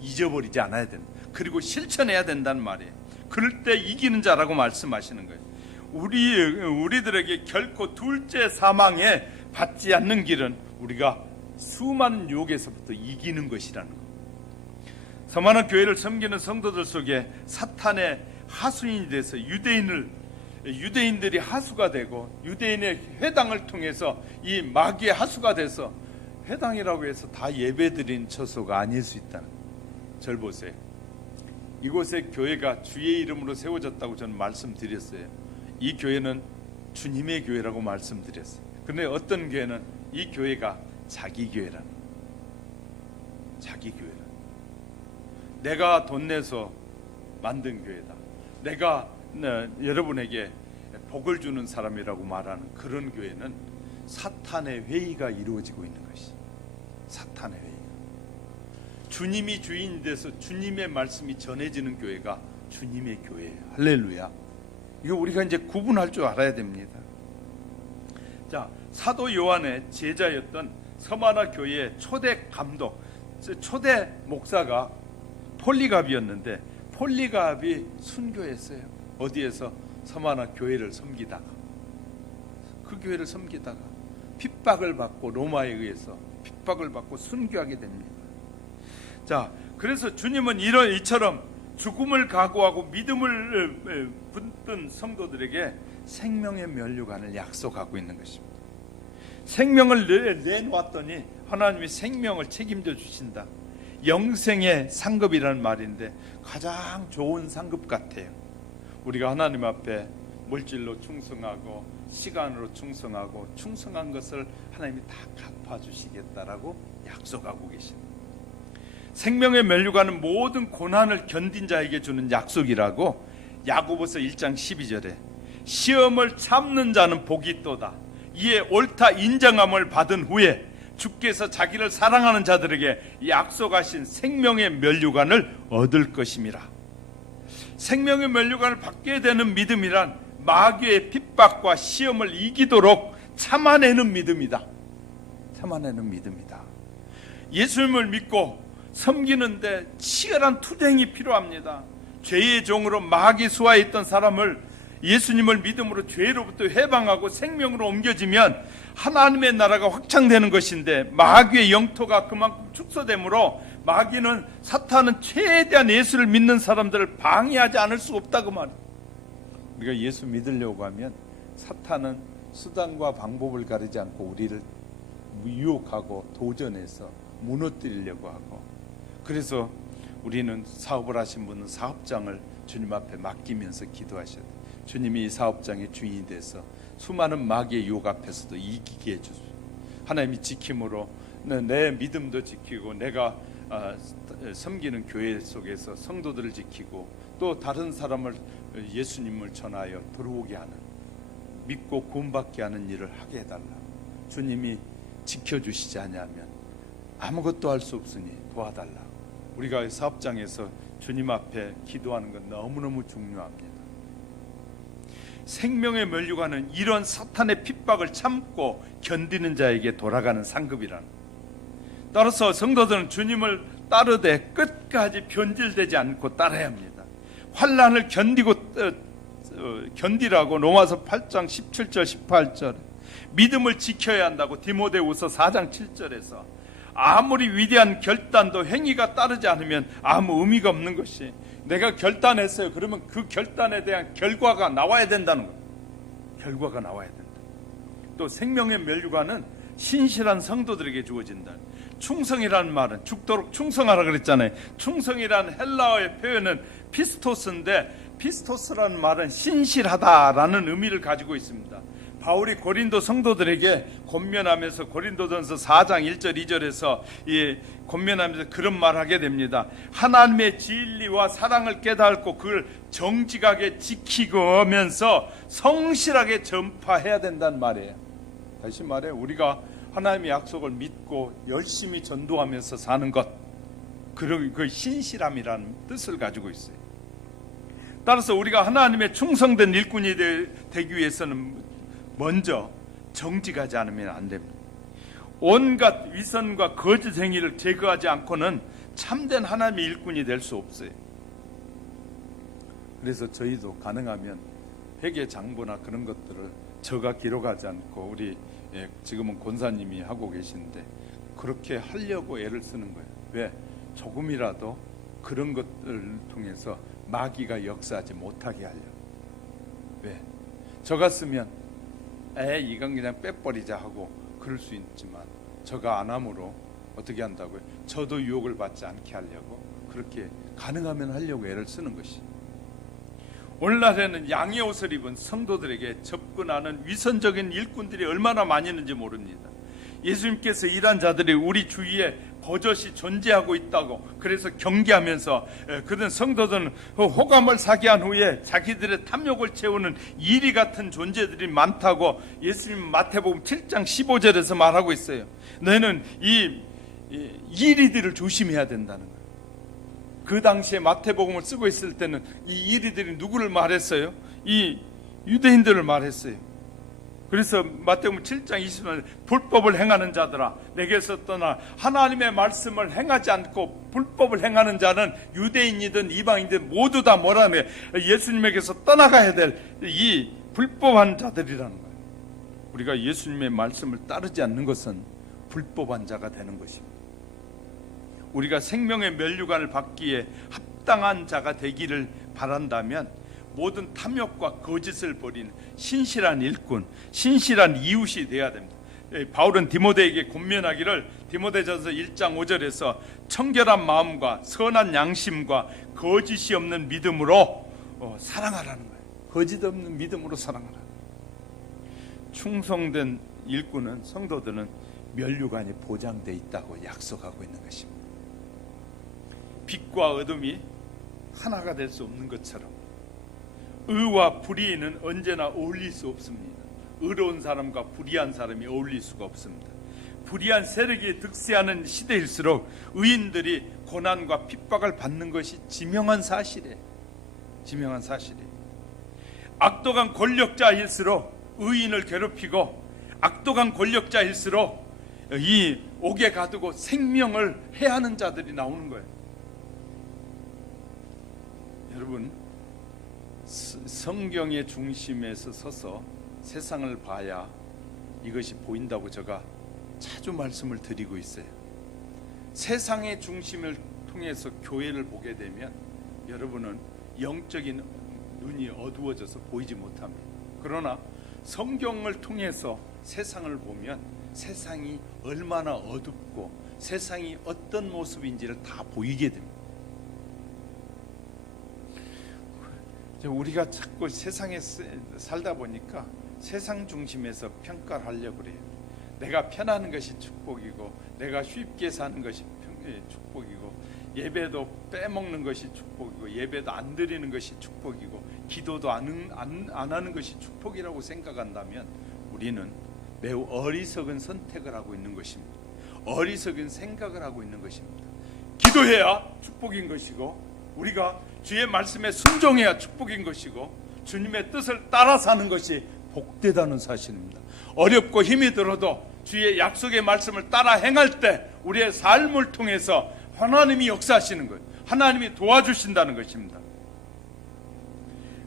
잊어버리지 않아야 된다. 그리고 실천해야 된다는 말이에요. 그럴 때 이기는 자라고 말씀하시는 거예요. 우리들에게 결코 둘째 사망에 받지 않는 길은 우리가 수많은 유혹에서부터 이기는 것이라는 거예요. 서마너 교회를 섬기는 성도들 속에 사탄의 하수인이 돼서 유대인들이 하수가 되고, 유대인의 회당을 통해서 이 마귀의 하수가 돼서, 회당이라고 해서 다 예배드린 처소가 아닐 수 있다는 거예요. 절 보세요. 이곳에 교회가 주의 이름으로 세워졌다고 저는 말씀드렸어요. 이 교회는 주님의 교회라고 말씀드렸어요. 그런데 어떤 교회는 이 교회가 자기 교회라는 거예요. 자기 교회라. 내가 돈 내서 만든 교회다. 내가 여러분에게 복을 주는 사람이라고 말하는 그런 교회는 사탄의 회의가 이루어지고 있는 것이, 사탄의 회의. 주님이 주인이 돼서 주님의 말씀이 전해지는 교회가 주님의 교회예요. 할렐루야. 이거 우리가 이제 구분할 줄 알아야 됩니다. 자, 사도 요한의 제자였던 서마나 교회의 초대 감독, 초대 목사가 폴리갑이었는데, 폴리갑이 순교했어요. 어디에서? 서마나 교회를 섬기다가, 그 교회를 섬기다가 핍박을 받고, 로마에 의해서 핍박을 받고 순교하게 됩니다. 자, 그래서 주님은 이처럼 죽음을 각오하고 믿음을 붙든 성도들에게 생명의 면류관을 약속하고 있는 것입니다. 생명을 내놓았더니 하나님이 생명을 책임져 주신다. 영생의 상급이라는 말인데 가장 좋은 상급 같아요. 우리가 하나님 앞에 물질로 충성하고 시간으로 충성하고 충성한 것을 하나님이 다 갚아주시겠다라고 약속하고 계십니다. 생명의 면류관은 모든 고난을 견딘 자에게 주는 약속이라고 야고보서 1장 12절에 시험을 참는 자는 복이 있도다. 이에 옳다 인정함을 받은 후에 주께서 자기를 사랑하는 자들에게 약속하신 생명의 면류관을 얻을 것임이라. 생명의 면류관을 받게 되는 믿음이란 마귀의 핍박과 시험을 이기도록 참아내는 믿음이다. 참아내는 믿음이다. 예수님을 믿고 섬기는데 치열한 투쟁이 필요합니다. 죄의 종으로 마귀 수하에 있던 사람을 예수님을 믿음으로 죄로부터 해방하고 생명으로 옮겨지면 하나님의 나라가 확장되는 것인데, 마귀의 영토가 그만큼 축소되므로 마귀는, 사탄은 최대한 예수를 믿는 사람들을 방해하지 않을 수 없다고 말해요. 우리가 예수 믿으려고 하면 사탄은 수단과 방법을 가리지 않고 우리를 유혹하고 도전해서 무너뜨리려고 하고, 그래서 우리는 사업을 하신 분은 사업장을 주님 앞에 맡기면서 기도하셔야 돼요. 주님이 이 사업장의 주인이 돼서 수많은 마귀의 유혹 앞에서도 이기게 해주세요. 하나님이 지킴으로 내 믿음도 지키고, 내가 섬기는 교회 속에서 성도들을 지키고, 또 다른 사람을 예수님을 전하여 들어오게 하는, 믿고 구원받게 하는 일을 하게 해달라. 주님이 지켜주시지 않으면 아무것도 할 수 없으니 도와달라. 우리가 사업장에서 주님 앞에 기도하는 건 너무너무 중요합니다. 생명의 면류관은 이런 사탄의 핍박을 참고 견디는 자에게 돌아가는 상급이라는. 따라서 성도들은 주님을 따르되 끝까지 변질되지 않고 따라야 합니다. 환난을 견디라고 로마서 8장 17절 18절 믿음을 지켜야 한다고 디모데후서 4장 7절에서, 아무리 위대한 결단도 행위가 따르지 않으면 아무 의미가 없는 것이, 내가 결단했어요. 그러면 그 결단에 대한 결과가 나와야 된다는 거예요. 결과가 나와야 된다. 또 생명의 면류관은 신실한 성도들에게 주어진다. 충성이라는 말은 죽도록 충성하라 그랬잖아요. 충성이라는 헬라어의 표현은 피스토스인데, 피스토스라는 말은 신실하다라는 의미를 가지고 있습니다. 바울이 고린도 성도들에게 권면하면서 고린도전서 4장 1절 2절에서 권면하면서 그런 말하게 됩니다. 하나님의 진리와 사랑을 깨닫고 그걸 정직하게 지키면서 성실하게 전파해야 된다는 말이에요. 다시 말해, 우리가 하나님의 약속을 믿고 열심히 전도하면서 사는 것, 그 신실함이라는 뜻을 가지고 있어요. 따라서 우리가 하나님의 충성된 일꾼이 되기 위해서는 먼저 정직하지 않으면 안 됩니다. 온갖 위선과 거짓 행위를 제거하지 않고는 참된 하나님의 일꾼이 될 수 없어요. 그래서 저희도 가능하면 회계 장부나 그런 것들을 저가 기록하지 않고 우리 지금은 권사님이 하고 계신데 그렇게 하려고 애를 쓰는 거예요. 왜? 조금이라도 그런 것들을 통해서 마귀가 역사하지 못하게 하려고. 왜? 저 같으면 이건 그냥 빼버리자 하고 그럴 수 있지만 저가 안 함으로 어떻게 한다고요? 저도 유혹을 받지 않게 하려고 그렇게 가능하면 하려고 애를 쓰는 것이. 오늘날에는 양의 옷을 입은 성도들에게 접근하는 위선적인 일꾼들이 얼마나 많이 있는지 모릅니다. 예수님께서 일한 자들이 우리 주위에 버젓이 존재하고 있다고 그래서 경계하면서 그런 성도들은 호감을 사게 한 후에 자기들의 탐욕을 채우는 이리 같은 존재들이 많다고 예수님 마태복음 7장 15절에서 말하고 있어요. 너희는 이 이리들을 조심해야 된다는 거예요. 그 당시에 마태복음을 쓰고 있을 때는 이 이리들이 누구를 말했어요? 이 유대인들을 말했어요. 그래서 마태복음 7장 20절 불법을 행하는 자들아 내게서 떠나 하나님의 말씀을 행하지 않고 불법을 행하는 자는 유대인이든 이방인이든 모두 다 뭐라며 예수님에게서 떠나가야 될 이 불법한 자들이라는 거예요. 우리가 예수님의 말씀을 따르지 않는 것은 불법한 자가 되는 것입니다. 우리가 생명의 면류관을 받기에 합당한 자가 되기를 바란다면 모든 탐욕과 거짓을 버리는 신실한 일꾼, 신실한 이웃이 되어야 됩니다. 바울은 디모데에게 권면하기를 디모데전서 1장 5절에서 청결한 마음과 선한 양심과 거짓이 없는 믿음으로 사랑하라는 거예요. 거짓 없는 믿음으로 사랑하라. 충성된 일꾼은 성도들은 면류관이 보장되어 있다고 약속하고 있는 것입니다. 빛과 어둠이 하나가 될 수 없는 것처럼 의와 불의는 언제나 어울릴 수 없습니다. 의로운 사람과 불의한 사람이 어울릴 수가 없습니다. 불의한 세력이 득세하는 시대일수록 의인들이 고난과 핍박을 받는 것이 지명한 사실이에요. 지명한 사실이에요. 악독한 권력자일수록 의인을 괴롭히고 악독한 권력자일수록 이 옥에 가두고 생명을 해하는 자들이 나오는 거예요. 여러분, 성경의 중심에서 서서 세상을 봐야 이것이 보인다고 제가 자주 말씀을 드리고 있어요. 세상의 중심을 통해서 교회를 보게 되면 여러분은 영적인 눈이 어두워져서 보이지 못합니다. 그러나 성경을 통해서 세상을 보면 세상이 얼마나 어둡고 세상이 어떤 모습인지를 다 보이게 됩니다. 우리가 자꾸 세상에 살다 보니까 세상 중심에서 평가를 하려고 그래요. 내가 편하는 것이 축복이고 내가 쉽게 사는 것이 축복이고 예배도 빼먹는 것이 축복이고 예배도 안 드리는 것이 축복이고 기도도 안 하는 것이 축복이라고 생각한다면 우리는 매우 어리석은 선택을 하고 있는 것입니다. 어리석은 생각을 하고 있는 것입니다. 기도해야 축복인 것이고 우리가 주의 말씀에 순종해야 축복인 것이고 주님의 뜻을 따라 사는 것이 복되다는 사실입니다. 어렵고 힘이 들어도 주의 약속의 말씀을 따라 행할 때 우리의 삶을 통해서 하나님이 역사하시는 거예요. 하나님이 도와주신다는 것입니다.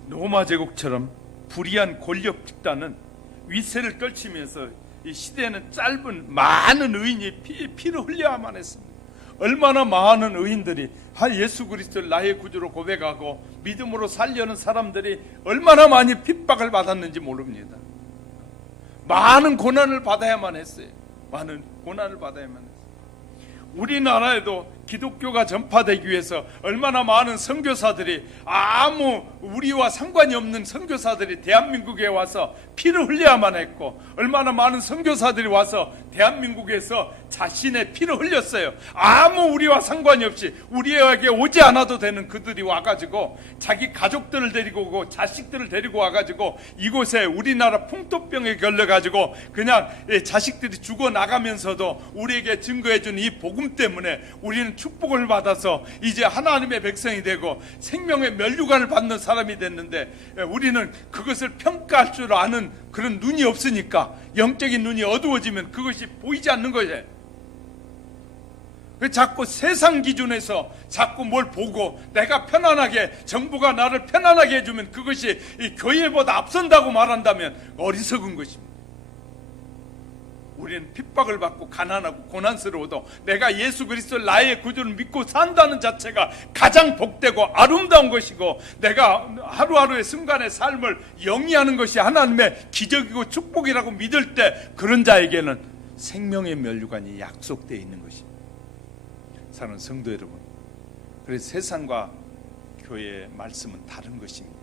로마 제국처럼 불의한 권력 집단은 위세를 떨치면서 이 시대에는 짧은 많은 의인이 피를 흘려야만 했습니다. 얼마나 많은 의인들이 예수 그리스도를 나의 구주로 고백하고 믿음으로 살려는 사람들이 얼마나 많이 핍박을 받았는지 모릅니다. 많은 고난을 받아야만 했어요. 많은 고난을 받아야만 했어요. 우리나라에도 기독교가 전파되기 위해서 얼마나 많은 선교사들이, 아무 우리와 상관이 없는 선교사들이 대한민국에 와서 피를 흘려야만 했고, 얼마나 많은 선교사들이 와서 대한민국에서 자신의 피를 흘렸어요. 아무 우리와 상관이 없이 우리에게 오지 않아도 되는 그들이 와가지고 자기 가족들을 데리고 오고 자식들을 데리고 와가지고 이곳에 우리나라 풍토병에 걸려가지고 그냥 자식들이 죽어나가면서도 우리에게 증거해준 이 복음 때문에 우리는 축복을 받아서 이제 하나님의 백성이 되고 생명의 면류관을 받는 사람이 됐는데, 우리는 그것을 평가할 줄 아는 그런 눈이 없으니까 영적인 눈이 어두워지면 그것이 보이지 않는 거예요. 자꾸 세상 기준에서 자꾸 뭘 보고 내가 편안하게, 정부가 나를 편안하게 해주면 그것이 이 교회보다 앞선다고 말한다면 어리석은 것입니다. 우리는 핍박을 받고 가난하고 고난스러워도 내가 예수 그리스도를 나의 구주를 믿고 산다는 자체가 가장 복되고 아름다운 것이고, 내가 하루하루의 순간의 삶을 영위하는 것이 하나님의 기적이고 축복이라고 믿을 때 그런 자에게는 생명의 면류관이 약속되어 있는 것입니다. 사랑하는 성도 여러분, 그래서 세상과 교회의 말씀은 다른 것입니다.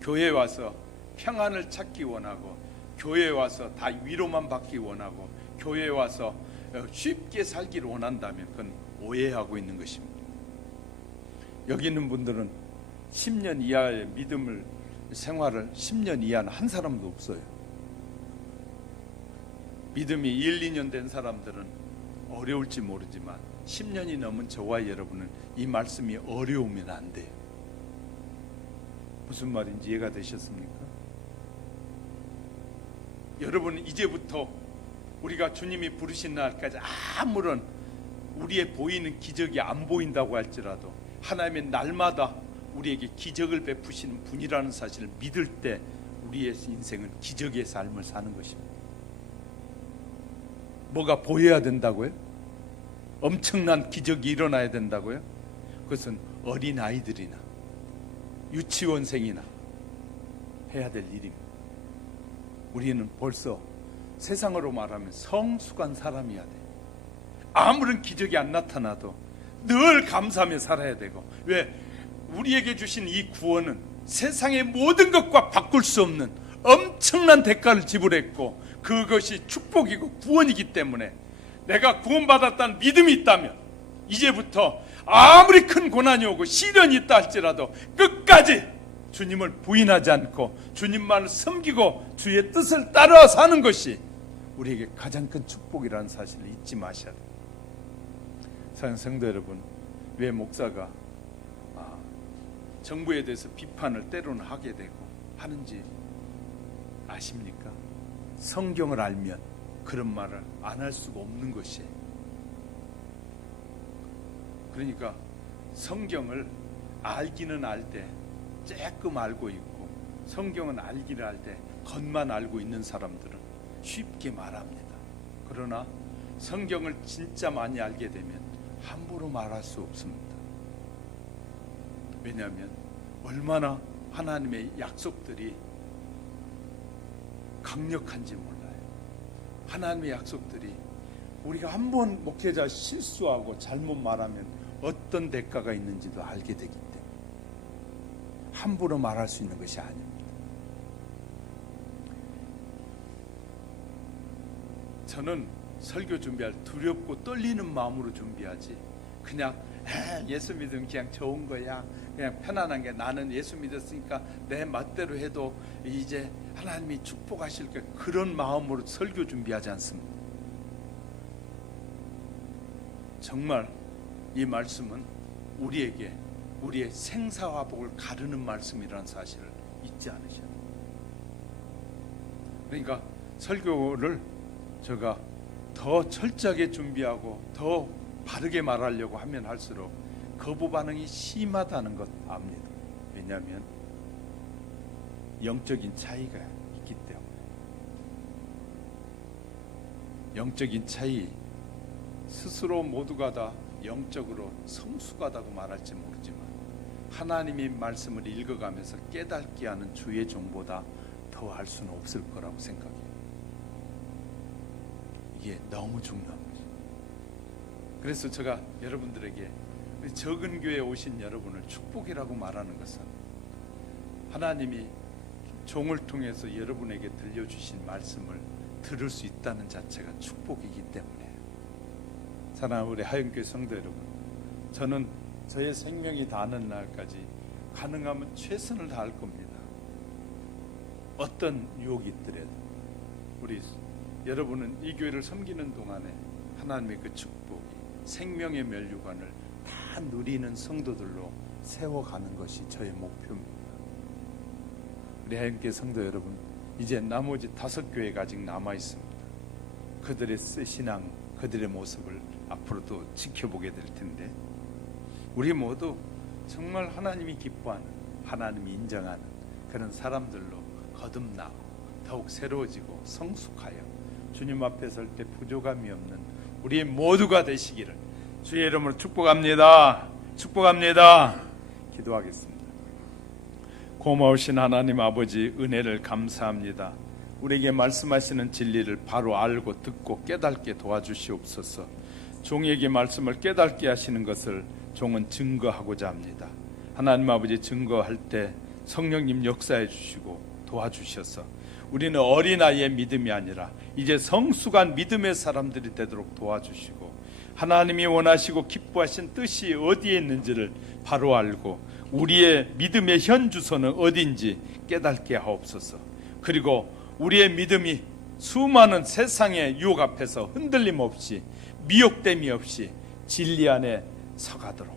교회에 와서 평안을 찾기 원하고, 교회에 와서 다 위로만 받기 원하고, 교회에 와서 쉽게 살기를 원한다면 그건 오해하고 있는 것입니다. 여기 있는 분들은 10년 이하의 믿음을 생활을 10년 이하는 한 사람도 없어요. 믿음이 1, 2년 된 사람들은 어려울지 모르지만 10년이 넘은 저와 여러분은 이 말씀이 어려우면 안 돼요. 무슨 말인지 이해가 되셨습니까? 여러분은 이제부터 우리가 주님이 부르신 날까지 아무런 우리의 보이는 기적이 안 보인다고 할지라도 하나님의 날마다 우리에게 기적을 베푸시는 분이라는 사실을 믿을 때 우리의 인생은 기적의 삶을 사는 것입니다. 뭐가 보여야 된다고요? 엄청난 기적이 일어나야 된다고요? 그것은 어린아이들이나 유치원생이나 해야 될 일입니다. 우리는 벌써 세상으로 말하면 성숙한 사람이어야 돼. 아무런 기적이 안 나타나도 늘 감사하며 살아야 되고, 왜? 우리에게 주신 이 구원은 세상의 모든 것과 바꿀 수 없는 엄청난 대가를 지불했고 그것이 축복이고 구원이기 때문에 내가 구원받았다는 믿음이 있다면 이제부터 아무리 큰 고난이 오고 시련이 있다 할지라도 끝까지 주님을 부인하지 않고 주님만을 섬기고 주의 뜻을 따라 사는 것이 우리에게 가장 큰 축복이라는 사실을 잊지 마셔야 됩니다. 사랑하는 성도 여러분, 왜 목사가 정부에 대해서 비판을 때로는 하게 되고 하는지 아십니까? 성경을 알면 그런 말을 안 할 수가 없는 것이에요. 그러니까 성경을 알기는 알 때 조금 알고 있고, 성경은 알기를 할 때 겉만 알고 있는 사람들은 쉽게 말합니다. 그러나 성경을 진짜 많이 알게 되면 함부로 말할 수 없습니다. 왜냐하면 얼마나 하나님의 약속들이 강력한지 몰라요. 하나님의 약속들이 우리가 한번 목회자 실수하고 잘못 말하면 어떤 대가가 있는지도 알게 되기 때문에 함부로 말할 수 있는 것이 아닙니다. 저는 설교 준비할 두렵고 떨리는 마음으로 준비하지, 그냥 예수 믿으면 그냥 좋은 거야, 그냥 편안한 게, 나는 예수 믿었으니까 내 맛대로 해도 이제 하나님이 축복하실 거야, 그런 마음으로 설교 준비하지 않습니다. 정말 이 말씀은 우리에게 우리의 생사화복을 가르는 말씀이라는 사실을 잊지 않으셔야 돼요. 그러니까 설교를 제가 더 철저하게 준비하고 더 바르게 말하려고 하면 할수록 거부 반응이 심하다는 것 압니다. 왜냐하면 영적인 차이가 있기 때문에. 영적인 차이, 스스로 모두가 다 영적으로 성숙하다고 말할지 모르지만 하나님의 말씀을 읽어가면서 깨닫게 하는 주의 종보다 더 할 수는 없을 거라고 생각해요. 이게 너무 중요한 거죠. 그래서 제가 여러분들에게 적은 교회에 오신 여러분을 축복이라고 말하는 것은 하나님이 종을 통해서 여러분에게 들려주신 말씀을 들을 수 있다는 자체가 축복이기 때문에, 사랑하는 우리 하영교회 성도 여러분, 저는 저의 생명이 다하는 날까지 가능하면 최선을 다할 겁니다. 어떤 유혹이 있더라도 우리 여러분은 이 교회를 섬기는 동안에 하나님의 그 축복이 생명의 면류관을 다 누리는 성도들로 세워가는 것이 저의 목표입니다. 우리 하영교회 성도 여러분, 이제 나머지 5교회가 아직 남아 있습니다. 그들의 신앙, 그들의 모습을 앞으로도 지켜보게 될 텐데, 우리 모두 정말 하나님이 기뻐하는, 하나님이 인정하는 그런 사람들로 거듭나고 더욱 새로워지고 성숙하여 주님 앞에 설 때 부족함이 없는 우리 모두가 되시기를 주의 이름으로 축복합니다. 축복합니다. 기도하겠습니다. 고마우신 하나님 아버지, 은혜를 감사합니다. 우리에게 말씀하시는 진리를 바로 알고 듣고 깨닫게 도와주시옵소서. 종에게 말씀을 깨닫게 하시는 것을 종은 증거하고자 합니다. 하나님 아버지, 증거할 때 성령님 역사해 주시고 도와주셔서 우리는 어린아이의 믿음이 아니라 이제 성숙한 믿음의 사람들이 되도록 도와주시고, 하나님이 원하시고 기뻐하신 뜻이 어디에 있는지를 바로 알고 우리의 믿음의 현주소는 어딘지 깨닫게 하옵소서. 그리고 우리의 믿음이 수많은 세상의 유혹 앞에서 흔들림 없이 미혹됨이 없이 진리 안에 서가도록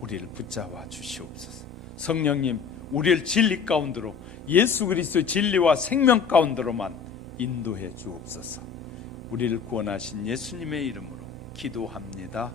우리를 붙잡아 주시옵소서. 성령님, 우리를 진리 가운데로, 예수 그리스도의 진리와 생명 가운데로만 인도해 주옵소서. 우리를 구원하신 예수님의 이름으로 기도합니다.